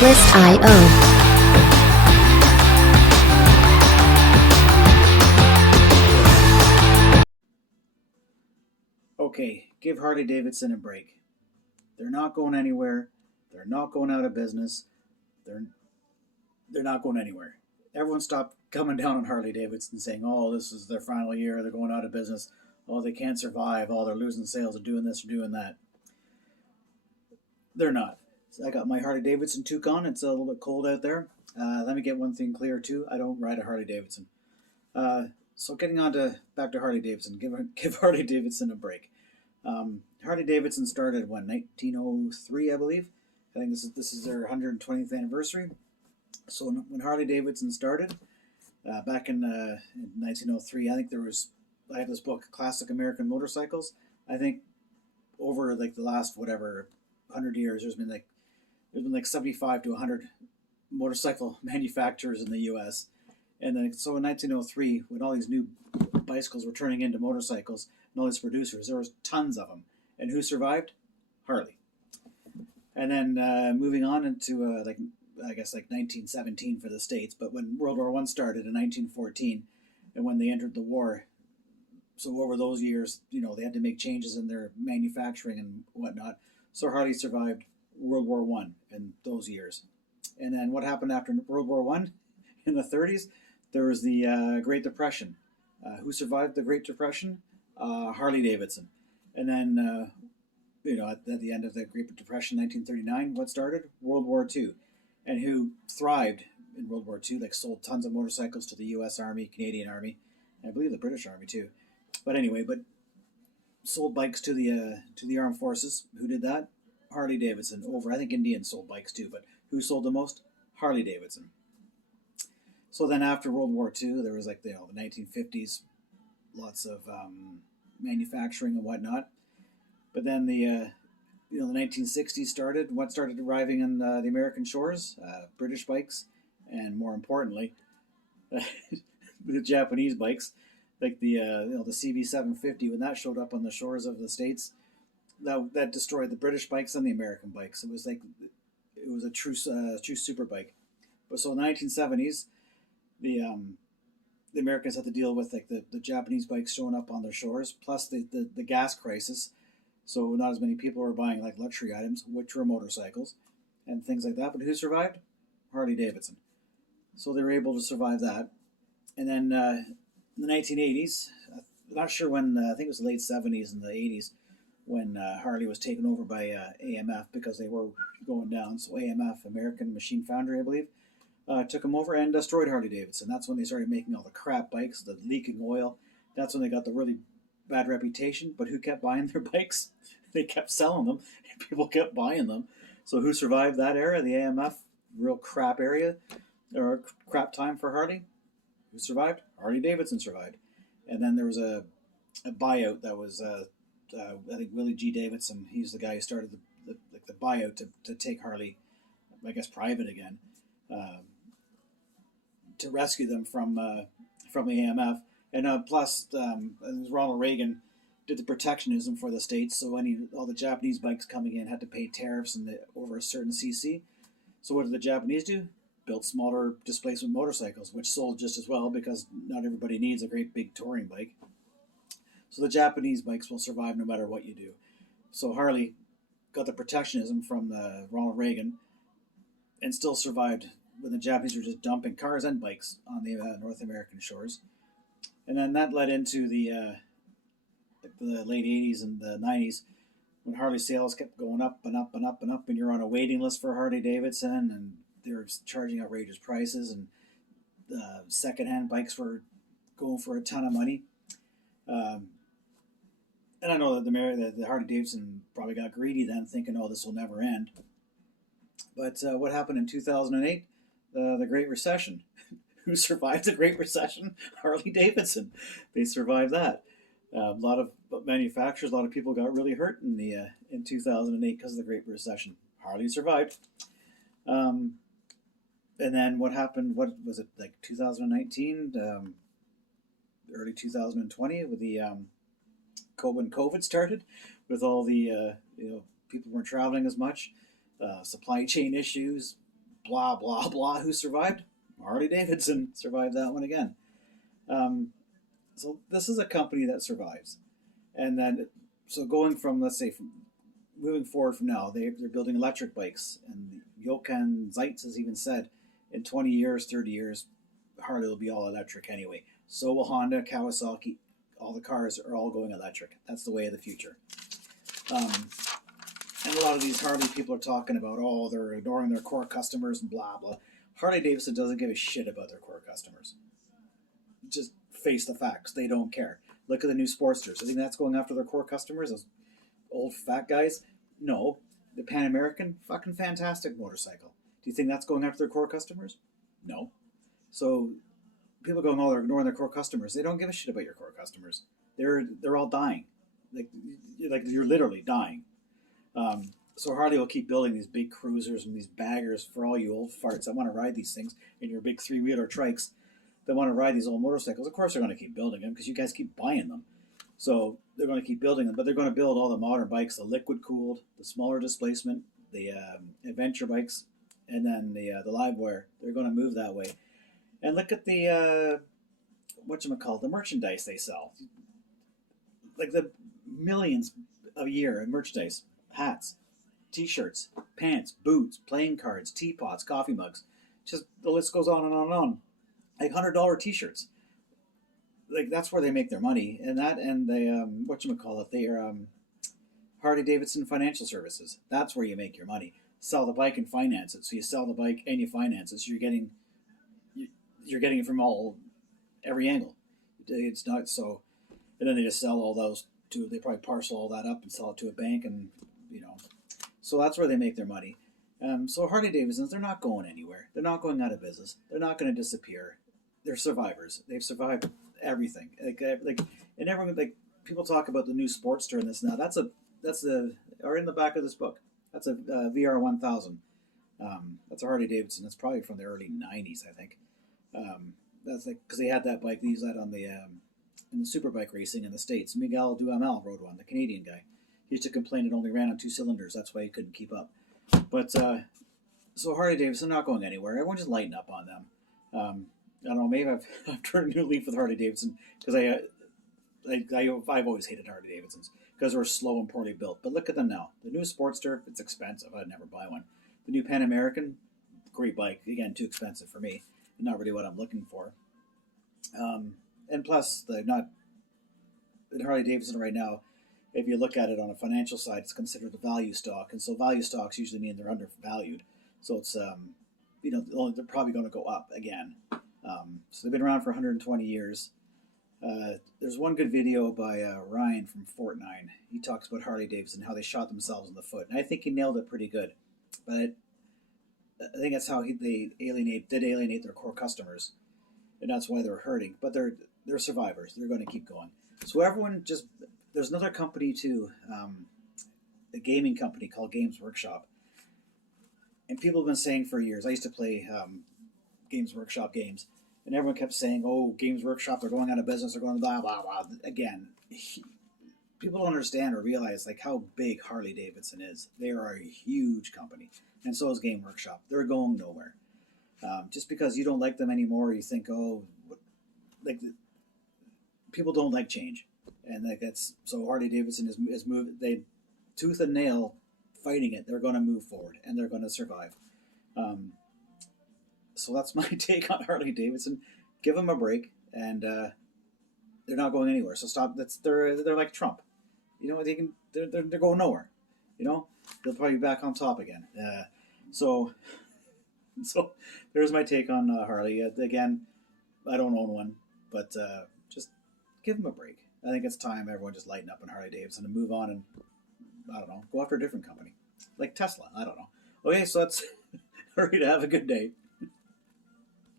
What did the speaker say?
Checklist.io. Okay, give Harley Davidson a break. They're not going anywhere. They're not going out of business. They're not going anywhere. Everyone stopped coming down on Harley Davidson saying, "Oh, this is their final year. They're going out of business. Oh, they can't survive. Oh, they're losing sales. They're doing this or doing that." They're not. So I got my Harley Davidson Toucan. It's a little bit cold out there. Let me get one thing clear too. I don't ride a Harley Davidson. So getting on to back to Harley Davidson. Give Harley Davidson a break. Harley Davidson started when 1903, I believe. I think this is their 120th anniversary. So when Harley Davidson started back in 1903, I think I have this book, Classic American Motorcycles. I think over like the last 100 years, there's been like 75 to 100 motorcycle manufacturers in the U.S. And then so in 1903, when all these new bicycles were turning into motorcycles and all these producers, there was tons of them. And who survived? Harley. And then moving on into I guess 1917 for the States, but when World War I started in 1914, and when they entered the war, so over those years, they had to make changes in their manufacturing and whatnot. So Harley survived World War I in those years. And then what happened after World War I in the 30s? There was the Great Depression. Who survived the Great Depression? Harley Davidson. And then, at the end of the Great Depression, 1939, what started? World War II. And who thrived in World War II, sold tons of motorcycles to the U.S. Army, Canadian Army, and I believe the British Army too. But anyway, sold bikes to the armed forces. Who did that? Harley Davidson. I think Indians sold bikes too, but who sold the most? Harley Davidson. So then after World War II, there was the 1950s, lots of manufacturing and whatnot. But then the 1960s started. What started arriving on the American shores? British bikes, and more importantly, the Japanese bikes, like the CV750. When that showed up on the shores of the States, that destroyed the British bikes and the American bikes. It was a true super bike. But so in the 1970s, the Americans had to deal with the Japanese bikes showing up on their shores, plus the gas crisis. So not as many people were buying luxury items, which were motorcycles and things like that. But who survived? Harley Davidson. So they were able to survive that. And then in the 1980s, I'm not sure when, I think it was the late 70s and the 80s, when Harley was taken over by AMF because they were going down. So AMF, American Machine Foundry, I believe, took them over and destroyed Harley Davidson. That's when they started making all the crap bikes, the leaking oil. That's when they got the really bad reputation. But who kept buying their bikes? They kept selling them, and people kept buying them. So who survived that era? The AMF, real crap area, or crap time for Harley. Who survived? Harley Davidson survived. And then there was a buyout that was, I think Willie G. Davidson. He's the guy who started the buyout to take Harley, I guess, private again, to rescue them from the AMF. And plus, Ronald Reagan did the protectionism for the states, so all the Japanese bikes coming in had to pay tariffs over a certain cc. So what did the Japanese do? Built smaller displacement motorcycles, which sold just as well because not everybody needs a great big touring bike. So the Japanese bikes will survive no matter what you do. So Harley got the protectionism from Ronald Reagan and still survived when the Japanese were just dumping cars and bikes on the North American shores. And then that led into the late 80s and the 90s when Harley sales kept going up and up and up and up, and you're on a waiting list for Harley Davidson, and they were charging outrageous prices, and secondhand bikes were going for a ton of money. And I know that the Harley Davidson probably got greedy then, thinking, "Oh, this will never end." But what happened in 2008? The Great Recession. Who survived the Great Recession? Harley Davidson. They survived that. A lot of manufacturers, a lot of people got really hurt in 2008 because of the Great Recession. Harley survived. And then what happened? What was it, 2019, early 2020, with when COVID started, with all the people weren't traveling as much, supply chain issues, blah, blah, blah. Who survived? Harley Davidson survived that one again. So this is a company that survives. And then, so going from, let's say, from moving forward from now, they're building electric bikes. And Jochen Zeitz has even said in 20 years, 30 years, Harley will be all electric anyway. So will Honda, Kawasaki, all the cars are all going electric. That's the way of the future. And a lot of these Harley people are talking about, oh, they're ignoring their core customers and blah, blah. Harley Davidson doesn't give a shit about their core customers. Just face the facts. They don't care. Look at the new Sportsters. I think that's going after their core customers, those old fat guys. No. The Pan American, fucking fantastic motorcycle. Do you think that's going after their core customers? No. So people going, oh, they're ignoring their core customers. They don't give a shit about your core customers. They're all dying. Like you're literally dying. So Harley will keep building these big cruisers and these baggers for all you old farts that want to ride these things in your big three-wheeler trikes that want to ride these old motorcycles. Of course they're going to keep building them because you guys keep buying them. So they're going to keep building them, but they're going to build all the modern bikes, the liquid-cooled, the smaller displacement, the adventure bikes, and then the live wire. They're going to move that way. And look at the, the merchandise they sell. Like the millions a year in merchandise. Hats, t-shirts, pants, boots, playing cards, teapots, coffee mugs. Just the list goes on and on and on. Like $100 t-shirts. Like that's where they make their money. And that and they they're Harley Davidson Financial Services. That's where you make your money. Sell the bike and finance it. So you sell the bike and you finance it. So you're getting it from every angle. It's not so. And then they just sell all those to. They probably parcel all that up and sell it to a bank, and so that's where they make their money. So Harley Davidsons, they're not going anywhere. They're not going out of business. They're not going to disappear. They're survivors. They've survived everything. And everyone, like people talk about the new Sportster and this now. That's or in the back of this book. That's a VR 1000. That's a Harley Davidson. That's probably from the early '90s, I think. That's like because they had that bike. They used that on the in the superbike racing in the States. Miguel Duhamel rode one, the Canadian guy. He used to complain it only ran on 2 cylinders. That's why he couldn't keep up. But so Harley Davidson not going anywhere. Everyone just lighten up on them. I don't know. Maybe I've turned a new leaf with Harley Davidson because I've always hated Harley Davidsons because they're slow and poorly built. But look at them now. The new Sportster, it's expensive. I'd never buy one. The new Pan American, great bike. Again, too expensive for me. Not really what I'm looking for. And plus, the Harley Davidson right now, if you look at it on a financial side, it's considered a value stock, and so value stocks usually mean they're undervalued. So it's they're probably going to go up again. So they've been around for 120 years. There's one good video by Ryan from Fortnite. He talks about Harley Davidson, how they shot themselves in the foot, and I think he nailed it pretty good. But I think that's how they alienate their core customers, and that's why they're hurting. But they're survivors. They're going to keep going. So everyone just. There's another company too, a gaming company called Games Workshop. And people have been saying for years, I used to play Games Workshop games, and everyone kept saying, oh, Games Workshop, they're going out of business, they're going blah, blah, blah. Again, people don't understand or realize like how big Harley Davidson is. They are a huge company, and so is Game Workshop. They're going nowhere. Just because you don't like them anymore, you think, oh, people don't like change. And that's so Harley Davidson is moved. They tooth and nail fighting it. They're going to move forward and they're going to survive. So that's my take on Harley Davidson. Give them a break, and they're not going anywhere. So stop. They're like Trump. They're going nowhere. They'll probably be back on top again. So there's my take on Harley. Again, I don't own one, but just give them a break. I think it's time everyone just lighten up on Harley Davidson and move on and, I don't know, go after a different company. Like Tesla, I don't know. Okay, so that's, all right, have a good day.